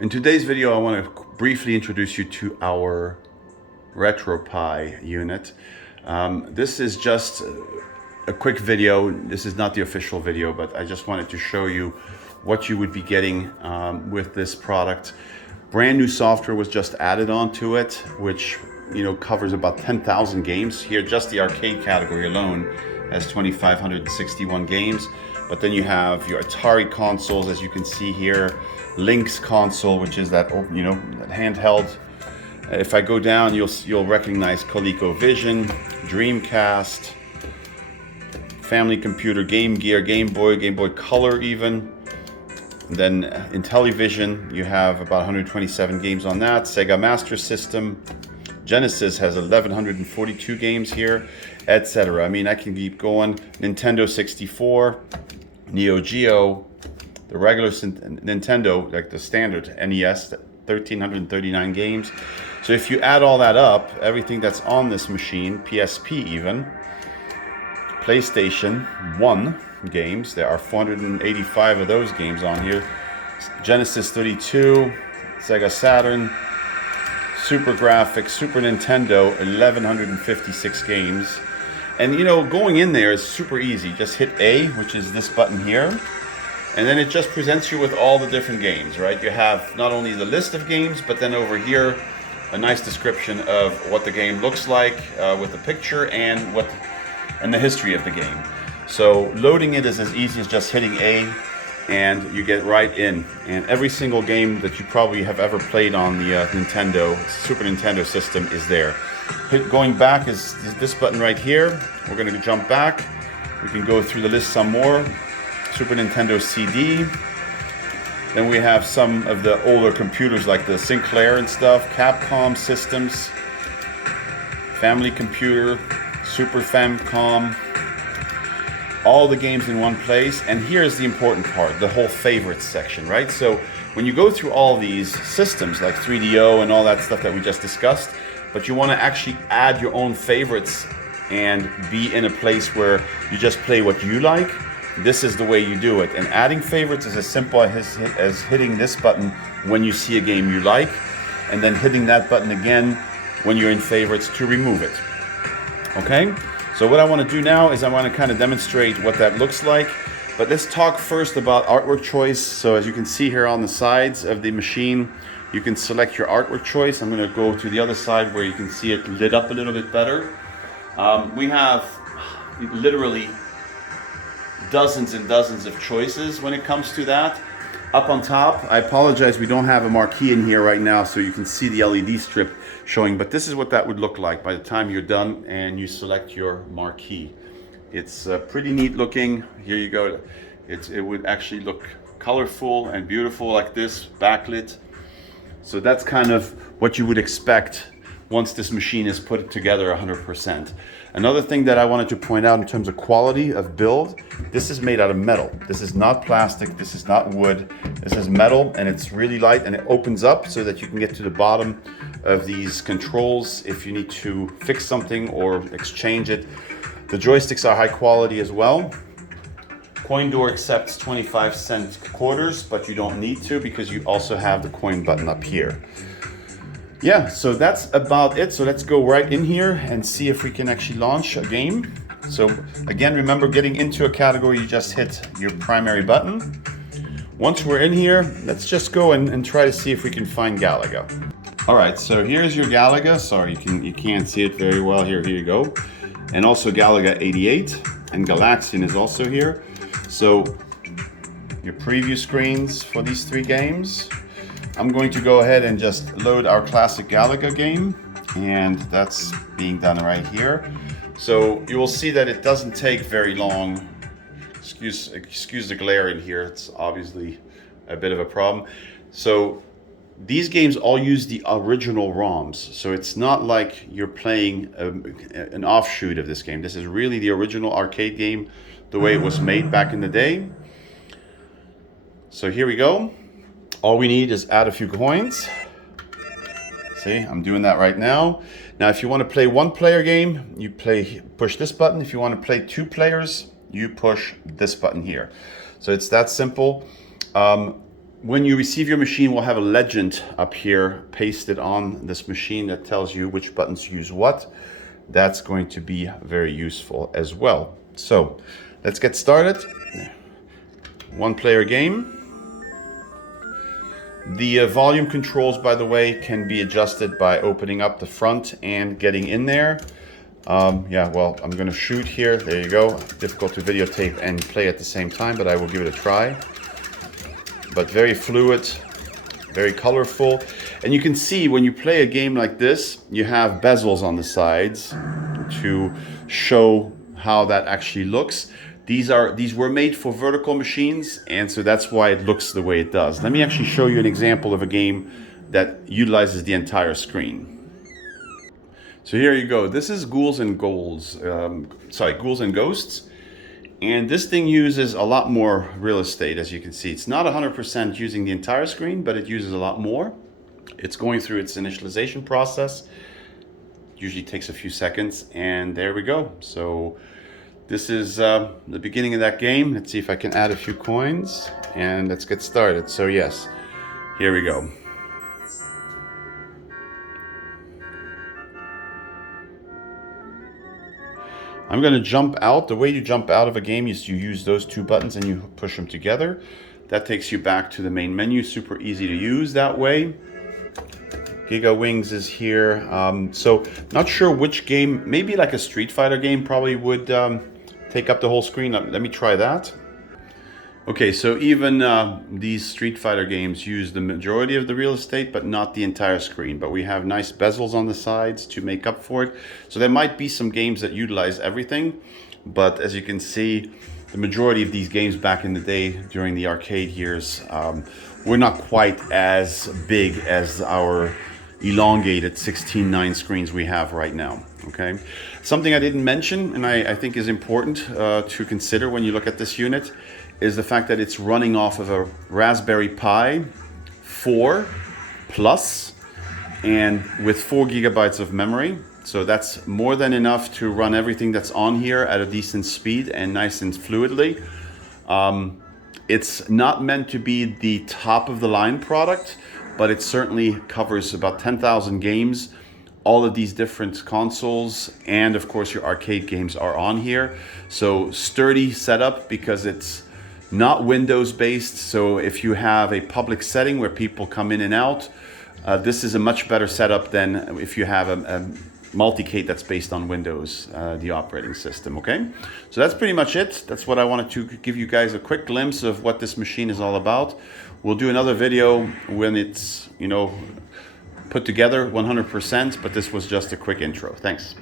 In today's video, I want to briefly introduce you to our Retropie unit. This is just a quick video. This is not the official video, but I just wanted to show you what you would be getting with this product. Brand new software was just added onto it, which covers about 10,000 games. Here, just the arcade category alone has 2,561 games. But then you have your Atari consoles, as you can see here, Lynx console, which is that that handheld. If I go down, you'll recognize ColecoVision, Dreamcast, Family Computer, Game Gear, Game Boy Color even. And then Intellivision, you have about 127 games on that. Sega Master System, Genesis has 1,142 games here, etc. I mean, I can keep going. Nintendo 64, Neo Geo, the regular Nintendo, like the standard NES, 1,339 games. So if you add all that up, everything that's on this machine, PSP even, PlayStation 1 games, there are 485 of those games on here. Genesis 32, Sega Saturn, Super Graphics, Super Nintendo, 1,156 games. And going in there is super easy. Just hit A, which is this button here, and then it just presents you with all the different games, right? You have not only the list of games, but then over here, a nice description of what the game looks like with the picture and the history of the game. So loading it is as easy as just hitting A, and you get right in. And every single game that you probably have ever played on the Super Nintendo system is there. Going back is this button right here. We're going to jump back. We can go through the list some more. Super Nintendo CD. Then we have some of the older computers like the Sinclair and stuff. Capcom systems. Family Computer. Super Famicom. All the games in one place. And here's the important part, the whole favorites section, right? So when you go through all these systems like 3DO and all that stuff that we just discussed, but you want to actually add your own favorites and be in a place where you just play what you like, this is the way you do it. And adding favorites is as simple as hitting this button when you see a game you like, and then hitting that button again when you're in favorites to remove it. Okay? So what I want to do now is I want to kind of demonstrate what that looks like. But let's talk first about artwork choice. So as you can see here on the sides of the machine, you can select your artwork choice. I'm going to go to the other side where you can see it lit up a little bit better. We have literally dozens and dozens of choices when it comes to that. Up on top, I apologize, we don't have a marquee in here right now so you can see the LED strip showing, but this is what that would look like by the time you're done and you select your marquee. It's pretty neat looking. Here you go. It would actually look colorful and beautiful like this, backlit. So that's kind of what you would expect once this machine is put together 100%. Another thing that I wanted to point out in terms of quality of build, this is made out of metal. This is not plastic, this is not wood, this is metal, and it's really light, and it opens up so that you can get to the bottom of these controls if you need to fix something or exchange it. The joysticks are high quality as well. Coin door accepts 25-cent quarters, but you don't need to because you also have the coin button up here. Yeah, so that's about it. So let's go right in here and see if we can actually launch a game. So again, remember, getting into a category, you just hit your primary button. Once we're in here, let's just go and try to see if we can find Galaga. All right, so here's your Galaga. Sorry, you can't see it very well here. Here you go. And also Galaga 88 and Galaxian is also here. So your preview screens for these three games. I'm going to go ahead and just load our classic Galaga game, and that's being done right here. So you will see that it doesn't take very long. Excuse the glare in here. It's obviously a bit of a problem. So these games all use the original ROMs. So it's not like you're playing an offshoot of this game. This is really the original arcade game, the way it was made back in the day. So here we go. All we need is add a few coins. See, I'm doing that right now. Now, if you want to play one-player game, you push this button. If you want to play two players, you push this button here. So it's that simple. When you receive your machine, we'll have a legend up here pasted on this machine that tells you which buttons use what. That's going to be very useful as well. So let's get started. One player game. The volume controls, by the way, can be adjusted by opening up the front and getting in there. Yeah, well, I'm gonna shoot here. There you go. Difficult to videotape and play at the same time, but I will give it a try. But very fluid, very colorful. And you can see when you play a game like this, you have bezels on the sides to show how that actually looks. These were made for vertical machines, and so that's why it looks the way it does. Let me actually show you an example of a game that utilizes the entire screen. So here you go. This is Ghouls and Ghosts. And this thing uses a lot more real estate, as you can see. It's not 100% using the entire screen, but it uses a lot more. It's going through its initialization process. Usually takes a few seconds, and there we go. So this is the beginning of that game. Let's see if I can add a few coins, and let's get started. So yes, here we go. I'm going to jump out. The way you jump out of a game is you use those two buttons and you push them together. That takes you back to the main menu. Super easy to use that way. Giga Wings is here. So not sure which game, maybe like a Street Fighter game probably would take up the whole screen. Let me try that. Okay, so even these Street Fighter games use the majority of the real estate, but not the entire screen. But we have nice bezels on the sides to make up for it. So there might be some games that utilize everything, but as you can see, the majority of these games back in the day during the arcade years were not quite as big as our elongated 16:9 screens we have right now. Okay, something I didn't mention, and I think is important to consider when you look at this unit, is the fact that it's running off of a Raspberry Pi 4 Plus and with 4 gigabytes of memory. So that's more than enough to run everything that's on here at a decent speed and nice and fluidly. It's not meant to be the top of the line product, but it certainly covers about 10,000 games. All of these different consoles and of course your arcade games are on here. So sturdy setup because it's not Windows based. So if you have a public setting where people come in and out, this is a much better setup than if you have a Multicade that's based on Windows, the operating system. Okay, so that's pretty much it. That's what I wanted to give you guys a quick glimpse of what this machine is all about. We'll do another video when it's, you know, put together 100%, but this was just a quick intro. Thanks.